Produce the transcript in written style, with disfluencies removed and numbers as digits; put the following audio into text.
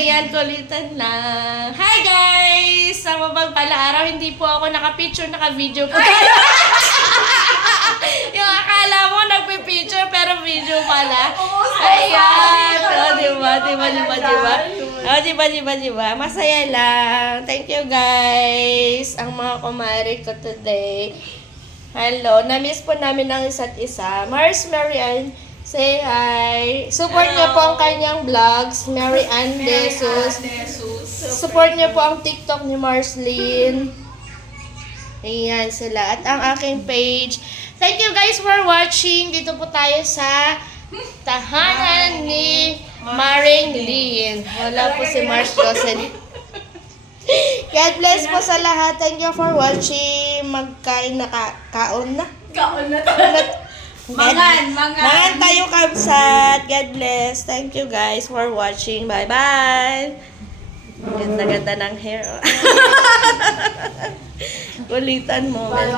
Ayan, kulitan lang. Hi guys! Sa mapagpala araw, hindi po ako naka-picture, naka-video po. Yung akala mo nagpi-picture pero video pala. Ayan! O, diba? Diba? Masaya lang. Thank you guys. Ang mga kumari ko today. Hello. Na-miss po namin ang isa't isa. Mars Marian, say hi. Support niyo po ang kanyang vlogs. Mary Ann De Jesus. Support niyo po ang TikTok ni Marslyn. Ayan sila. At ang aking page. Thank you guys for watching. Dito po tayo sa tahanan ni Maring Lynn. Wala po si Mars Jocelyn. God bless po sa lahat. Thank you for watching. Magkain na kaon na. Kaon na Mangan tayo kabsat. God bless. Thank you guys for watching. Bye-bye. Ganda-ganda ng hair. Kulitan mo. Bye.